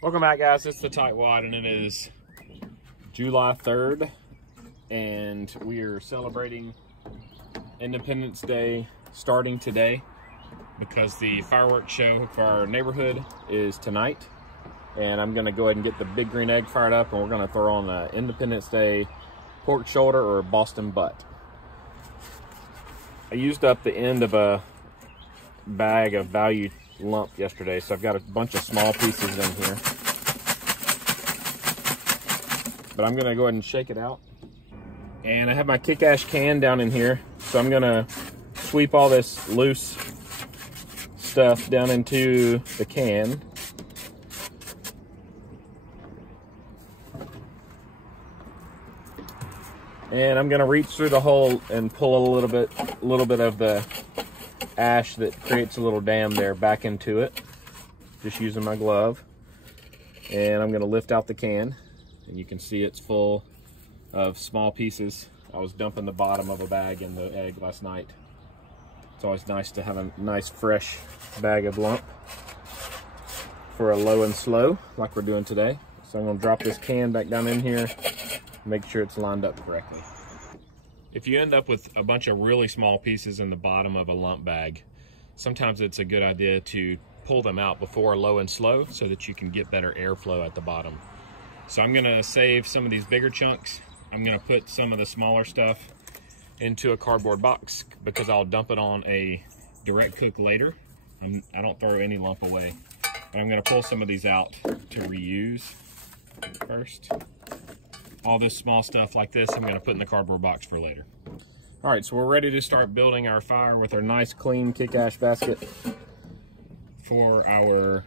Welcome back, guys. It's the TightWad, and it is July 3rd, and we are celebrating Independence Day starting today because the fireworks show for our neighborhood is tonight. And I'm gonna go ahead and get the big green egg fired up, and we're gonna throw on an Independence Day pork shoulder or Boston butt. I used up the end of a bag of value lump yesterday, so I've got a bunch of small pieces in here, but I'm gonna go ahead and shake it out. And I have my kick-ash can down in here, so I'm gonna sweep all this loose stuff down into the can. And I'm gonna reach through the hole and pull a little bit of the ash that creates a little dam there back into it, just using my glove. And I'm going to lift out the can, and you can see it's full of small pieces. I was dumping the bottom of a bag in the egg last night. It's always nice to have a nice fresh bag of lump for a low and slow like we're doing today. So I'm going to drop this can back down in here, make sure it's lined up correctly. If you end up with a bunch of really small pieces in the bottom of a lump bag, sometimes it's a good idea to pull them out before low and slow so that you can get better airflow at the bottom. So I'm gonna save some of these bigger chunks. I'm gonna put some of the smaller stuff into a cardboard box because I'll dump it on a direct cook later. I don't throw any lump away. But I'm gonna pull some of these out to reuse first. All this small stuff like this, I'm gonna put in the cardboard box for later. All right, so we're ready to start building our fire with our nice clean kick-ash basket for our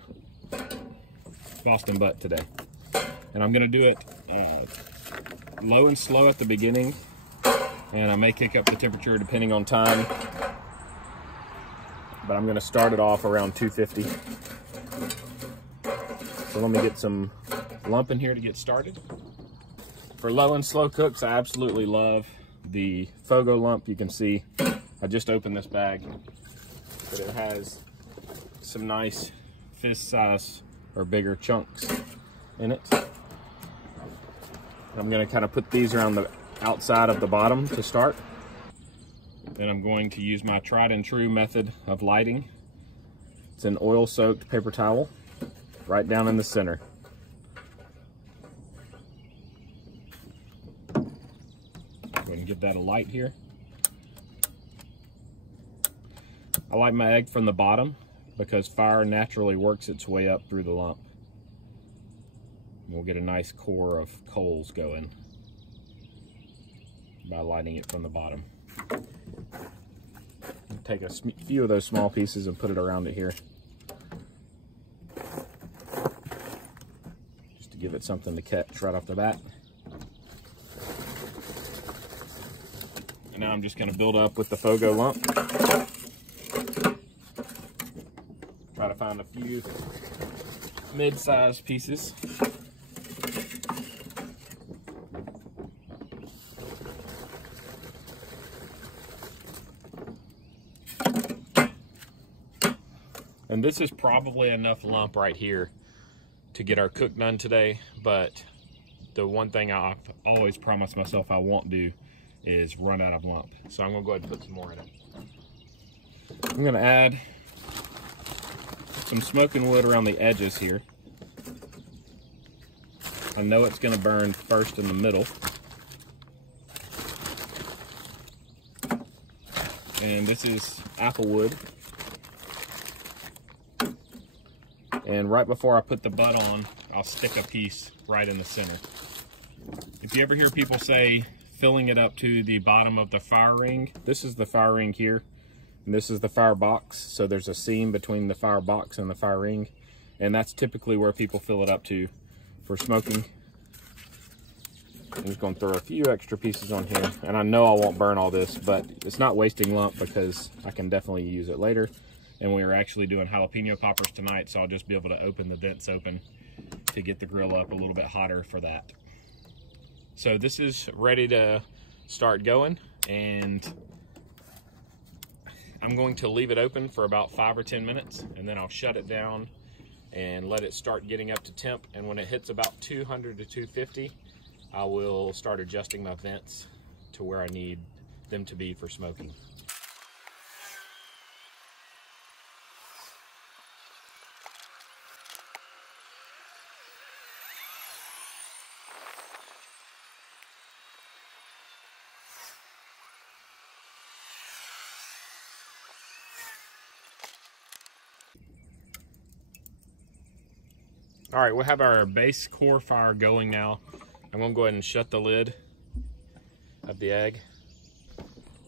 Boston butt today. And I'm gonna do it low and slow at the beginning, and I may kick up the temperature depending on time, but I'm gonna start it off around 250. So let me get some lump in here to get started. For low and slow cooks, I absolutely love the Fogo lump. You can see I just opened this bag, but it has some nice fist size or bigger chunks in it. I'm going to kind of put these around the outside of the bottom to start. Then I'm going to use my tried and true method of lighting. It's an oil soaked paper towel right down in the center. And give that a light here. I light my egg from the bottom because fire naturally works its way up through the lump. We'll get a nice core of coals going by lighting it from the bottom. I'll take a few of those small pieces and put it around it here, just to give it something to catch right off the bat. Now I'm just going to build up with the Fogo lump. Try to find a few mid-sized pieces. And this is probably enough lump right here to get our cook done today, but the one thing I've always promised myself I won't do is run out of lump. So I'm gonna go ahead and put some more in it. I'm gonna add some smoking wood around the edges here. I know it's gonna burn first in the middle. And this is apple wood. And right before I put the butt on, I'll stick a piece right in the center. If you ever hear people say filling it up to the bottom of the fire ring, this is the fire ring here, and this is the fire box. So there's a seam between the fire box and the fire ring, and that's typically where people fill it up to for smoking. I'm just going to throw a few extra pieces on here, and I know I won't burn all this, but it's not wasting lump because I can definitely use it later. And we are actually doing jalapeno poppers tonight, so I'll just be able to open the vents open to get the grill up a little bit hotter for that. So this is ready to start going, and I'm going to leave it open for about 5 or 10 minutes, and then I'll shut it down and let it start getting up to temp. And when it hits about 200 to 250, I will start adjusting my vents to where I need them to be for smoking. All right, we'll have our base core fire going now. I'm gonna go ahead and shut the lid of the egg.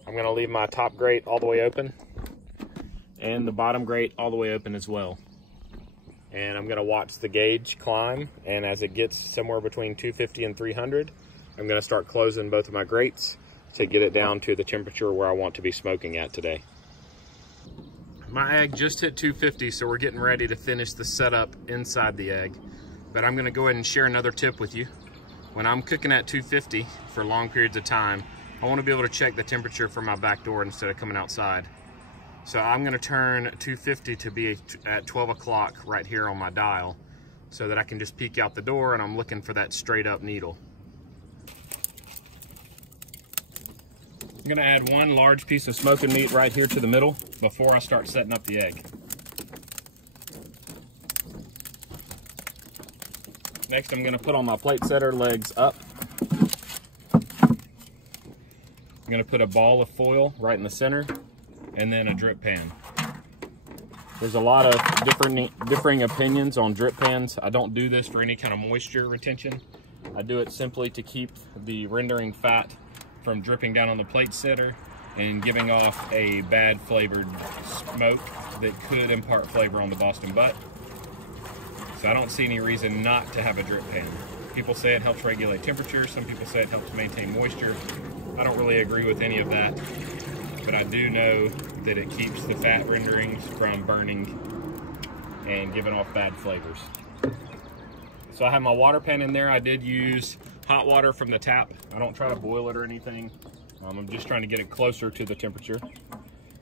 I'm gonna leave my top grate all the way open and the bottom grate all the way open as well. And I'm gonna watch the gauge climb, and as it gets somewhere between 250 and 300, I'm gonna start closing both of my grates to get it down to the temperature where I want to be smoking at today. My egg just hit 250, so we're getting ready to finish the setup inside the egg. But I'm gonna go ahead and share another tip with you. When I'm cooking at 250 for long periods of time, I wanna be able to check the temperature from my back door instead of coming outside. So I'm gonna turn 250 to be at 12 o'clock right here on my dial so that I can just peek out the door and I'm looking for that straight up needle. I'm gonna add one large piece of smoking meat right here to the middle before I start setting up the egg. Next, I'm gonna put on my plate setter, legs up. I'm gonna put a ball of foil right in the center and then a drip pan. There's a lot of differing opinions on drip pans. I don't do this for any kind of moisture retention. I do it simply to keep the rendering fat from dripping down on the plate setter and giving off a bad flavored smoke that could impart flavor on the Boston butt. So I don't see any reason not to have a drip pan. People say it helps regulate temperature. Some people say it helps maintain moisture. I don't really agree with any of that, but I do know that it keeps the fat renderings from burning and giving off bad flavors. So I have my water pan in there. I did use hot water from the tap. I don't try to boil it or anything. I'm just trying to get it closer to the temperature.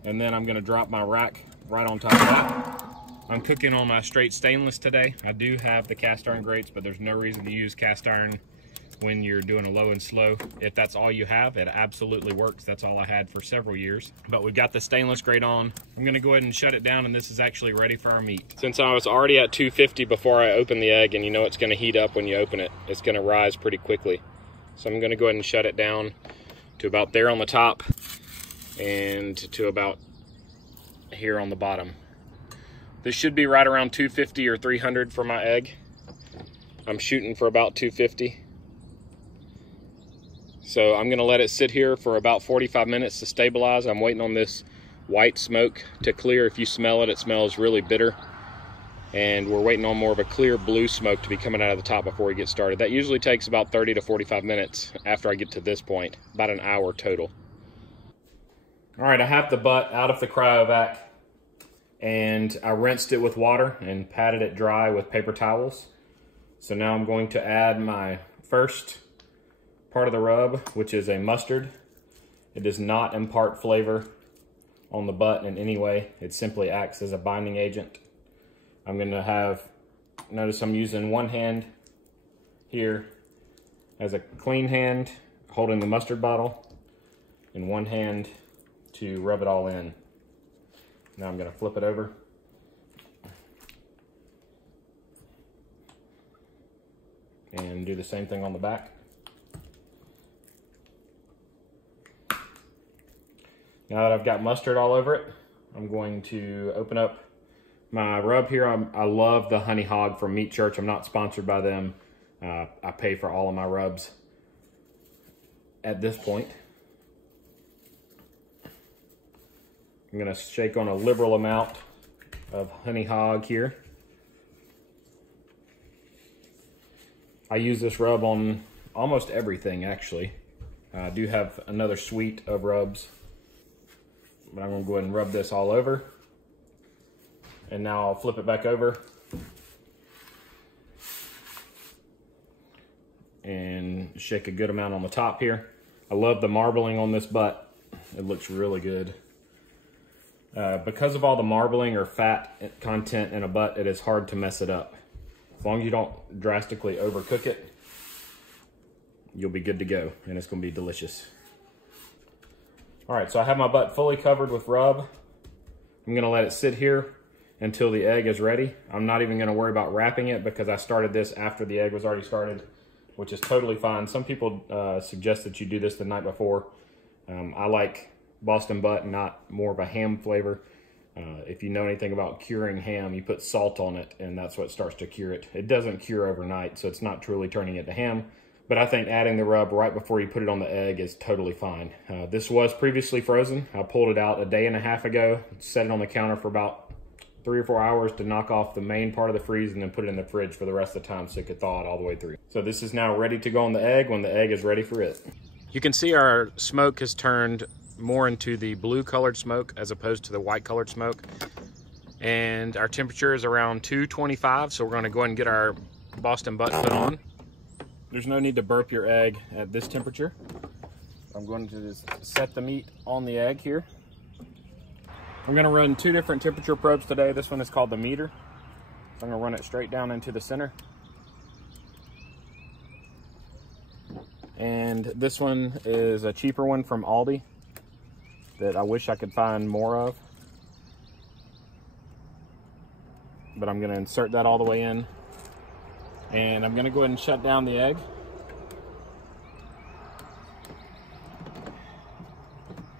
And then I'm gonna drop my rack right on top of that. I'm cooking on my straight stainless today. I do have the cast iron grates, but there's no reason to use cast iron when you're doing a low and slow. If that's all you have, it absolutely works. That's all I had for several years. But we've got the stainless grate on. I'm gonna go ahead and shut it down, and this is actually ready for our meat. Since I was already at 250 before I opened the egg, and you know it's gonna heat up when you open it, it's gonna rise pretty quickly. So I'm gonna go ahead and shut it down to about there on the top and to about here on the bottom. This should be right around 250 or 300 for my egg. I'm shooting for about 250. So I'm gonna let it sit here for about 45 minutes to stabilize. I'm waiting on this white smoke to clear. If you smell it, it smells really bitter. And we're waiting on more of a clear blue smoke to be coming out of the top before we get started. That usually takes about 30 to 45 minutes after I get to this point, about an hour total. All right, I have the butt out of the cryovac and I rinsed it with water and patted it dry with paper towels. So now I'm going to add my first part of the rub, which is a mustard. It does not impart flavor on the butt in any way. It simply acts as a binding agent. I'm gonna have, notice I'm using one hand here as a clean hand, holding the mustard bottle, and one hand to rub it all in. Now I'm gonna flip it over. And do the same thing on the back. Now that I've got mustard all over it, I'm going to open up my rub here. I love the Honey Hog from Meat Church. I'm not sponsored by them. I pay for all of my rubs at this point. I'm gonna shake on a liberal amount of Honey Hog here. I use this rub on almost everything, actually. I do have another suite of rubs, but I'm gonna go ahead and rub this all over. And now I'll flip it back over and shake a good amount on the top here. I love the marbling on this butt. It looks really good. Because of all the marbling or fat content in a butt, it is hard to mess it up. As long as you don't drastically overcook it, you'll be good to go, and it's gonna be delicious. All right, so I have my butt fully covered with rub. I'm gonna let it sit here until the egg is ready. I'm not even gonna worry about wrapping it because I started this after the egg was already started, which is totally fine. Some people suggest that you do this the night before. I like Boston butt, not more of a ham flavor. If you know anything about curing ham, you put salt on it and that's what starts to cure it. It doesn't cure overnight, so it's not truly turning it to ham. But I think adding the rub right before you put it on the egg is totally fine. This was previously frozen. I pulled it out a day and a half ago, set it on the counter for about 3 or 4 hours to knock off the main part of the freeze, and then put it in the fridge for the rest of the time so it could thaw it all the way through. So this is now ready to go on the egg when the egg is ready for it. You can see our smoke has turned more into the blue colored smoke as opposed to the white colored smoke. And our temperature is around 225, so we're gonna go ahead and get our Boston butt put on. There's no need to burp your egg at this temperature. I'm going to just set the meat on the egg here. I'm gonna run 2 different temperature probes today. This one is called the meter. So I'm gonna run it straight down into the center. And this one is a cheaper one from Aldi that I wish I could find more of. But I'm gonna insert that all the way in. And I'm gonna go ahead and shut down the egg.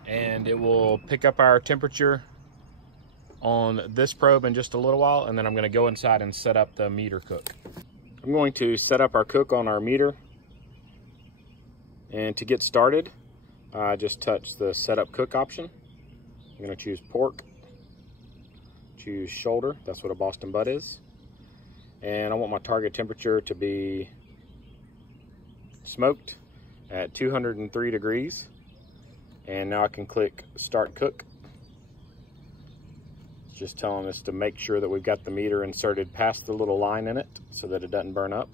And it will pick up our temperature on this probe in just a little while, and then I'm gonna go inside and set up the meter cook. I'm going to set up our cook on our meter. And to get started, I just touch the setup cook option. I'm gonna choose pork, choose shoulder, that's what a Boston butt is. And I want my target temperature to be smoked at 203 degrees. And now I can click start cook. It's just telling us to make sure that we've got the meter inserted past the little line in it so that it doesn't burn up.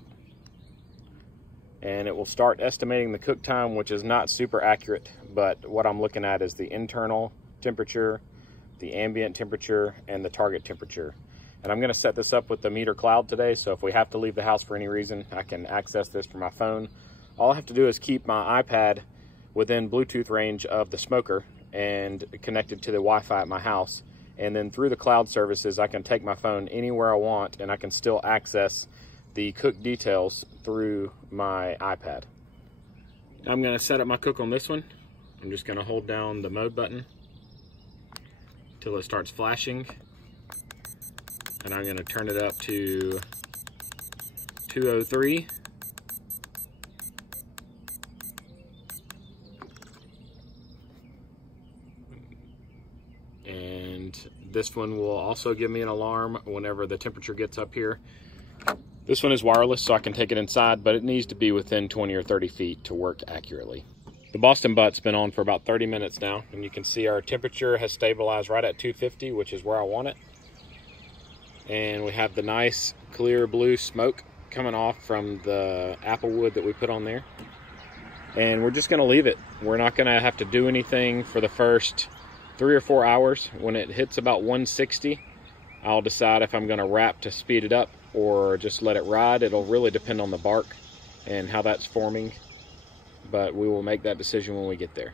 And it will start estimating the cook time, which is not super accurate, but what I'm looking at is the internal temperature, the ambient temperature, and the target temperature. And I'm gonna set this up with the meter cloud today, so if we have to leave the house for any reason, I can access this from my phone. All I have to do is keep my iPad within Bluetooth range of the smoker and connected to the Wi-Fi at my house. And then through the cloud services, I can take my phone anywhere I want and I can still access the cook details through my iPad. I'm gonna set up my cook on this one. I'm just gonna hold down the mode button until it starts flashing. And I'm gonna turn it up to 203. And this one will also give me an alarm whenever the temperature gets up here. This one is wireless, so I can take it inside, but it needs to be within 20 or 30 feet to work accurately. The Boston butt's been on for about 30 minutes now, and you can see our temperature has stabilized right at 250, which is where I want it. And we have the nice clear blue smoke coming off from the apple wood that we put on there. And we're just gonna leave it. We're not gonna have to do anything for the first 3 or 4 hours. When it hits about 160, I'll decide if I'm gonna wrap to speed it up or just let it ride. It'll really depend on the bark and how that's forming, but we will make that decision when we get there.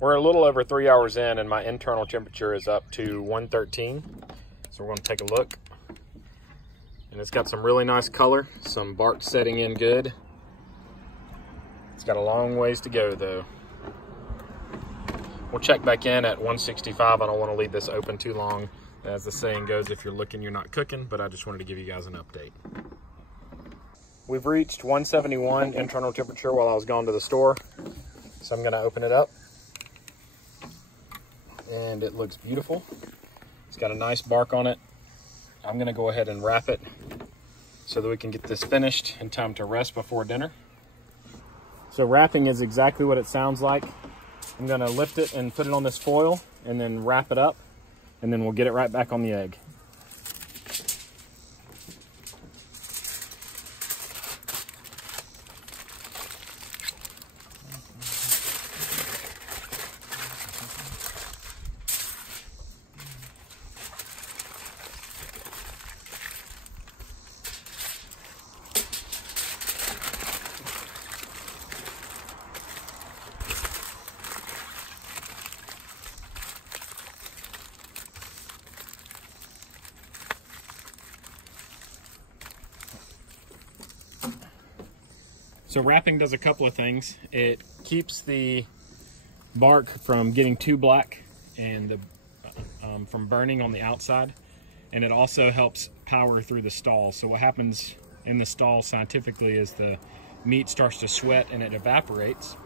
We're a little over 3 hours in and my internal temperature is up to 113. So we're gonna take a look. And it's got some really nice color, some bark setting in good. It's got a long ways to go though. We'll check back in at 165. I don't want to leave this open too long. As the saying goes, if you're looking, you're not cooking, but I just wanted to give you guys an update. We've reached 171 internal temperature while I was gone to the store. So I'm gonna open it up. And it looks beautiful. It's got a nice bark on it. I'm gonna go ahead and wrap it so that we can get this finished in time to rest before dinner. So wrapping is exactly what it sounds like. I'm gonna lift it and put it on this foil and then wrap it up, and then we'll get it right back on the egg. So wrapping does a couple of things. It keeps the bark from getting too black and from burning on the outside, and it also helps power through the stall. So what happens in the stall scientifically is the meat starts to sweat and it evaporates,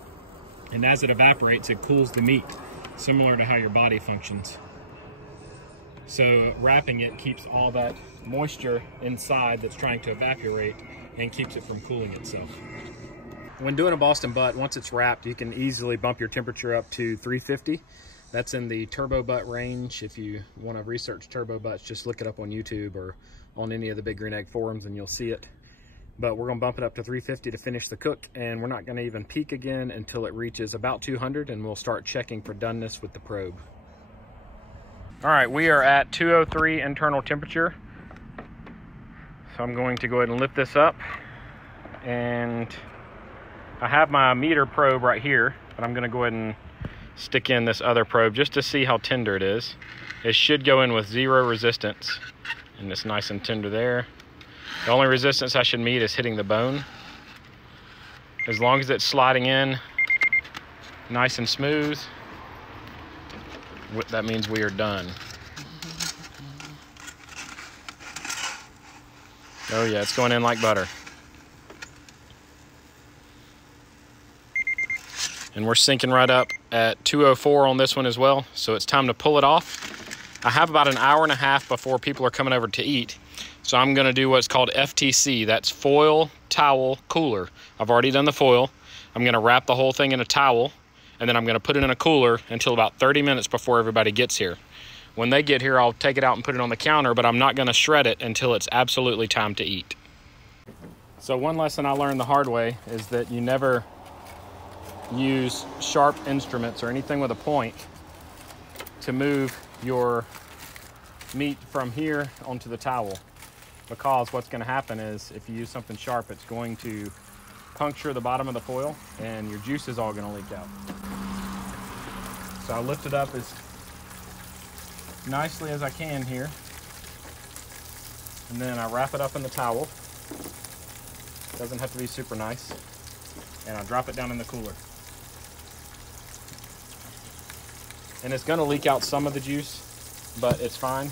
and as it evaporates it cools the meat, similar to how your body functions. So wrapping it keeps all that moisture inside that's trying to evaporate and keeps it from cooling itself. When doing a Boston butt, once it's wrapped, you can easily bump your temperature up to 350. That's in the turbo butt range. If you want to research turbo butts, just look it up on YouTube or on any of the Big Green Egg forums and you'll see it. But we're gonna bump it up to 350 to finish the cook, and we're not gonna even peak again until it reaches about 200, and we'll start checking for doneness with the probe. All right, we are at 203 internal temperature. So I'm going to go ahead and lift this up, and I have my meter probe right here, but I'm gonna go ahead and stick in this other probe just to see how tender it is. It should go in with 0 resistance, and it's nice and tender there. The only resistance I should meet is hitting the bone. As long as it's sliding in nice and smooth, that means we are done. Oh yeah, it's going in like butter. And we're syncing right up at 204 on this one as well, so it's time to pull it off. I have about an hour and a half before people are coming over to eat, so I'm gonna do what's called FTC. That's foil, towel, cooler. I've already done the foil. I'm gonna wrap the whole thing in a towel, and then I'm gonna put it in a cooler until about 30 minutes before everybody gets here. When they get here, I'll take it out and put it on the counter, but I'm not gonna shred it until it's absolutely time to eat. So one lesson I learned the hard way is that you never use sharp instruments or anything with a point to move your meat from here onto the towel, because what's going to happen is if you use something sharp, it's going to puncture the bottom of the foil and your juice is all going to leak out. So I lift it up as nicely as I can here, and then I wrap it up in the towel. Doesn't have to be super nice, and I drop it down in the cooler. And it's gonna leak out some of the juice, but it's fine.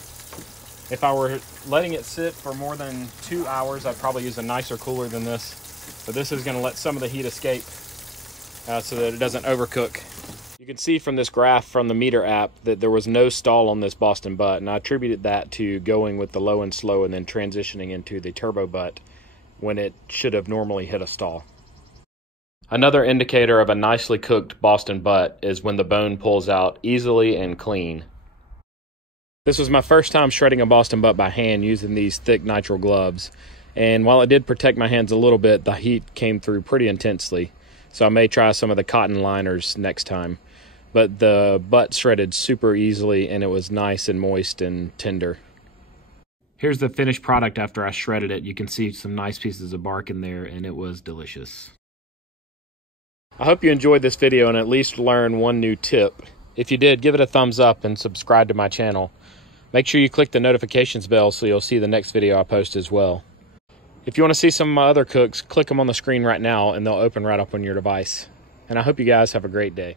If I were letting it sit for more than 2 hours, I'd probably use a nicer cooler than this. But this is gonna let some of the heat escape so that it doesn't overcook. You can see from this graph from the meter app that there was no stall on this Boston butt, and I attributed that to going with the low and slow and then transitioning into the turbo butt when it should have normally hit a stall. Another indicator of a nicely cooked Boston butt is when the bone pulls out easily and clean. This was my first time shredding a Boston butt by hand using these thick nitrile gloves, and while it did protect my hands a little bit, the heat came through pretty intensely, so I may try some of the cotton liners next time. But the butt shredded super easily, and it was nice and moist and tender. Here's the finished product after I shredded it. You can see some nice pieces of bark in there, and it was delicious. I hope you enjoyed this video and at least learned one new tip. If you did, give it a thumbs up and subscribe to my channel. Make sure you click the notifications bell so you'll see the next video I post as well. If you want to see some of my other cooks, click them on the screen right now and they'll open right up on your device. And I hope you guys have a great day.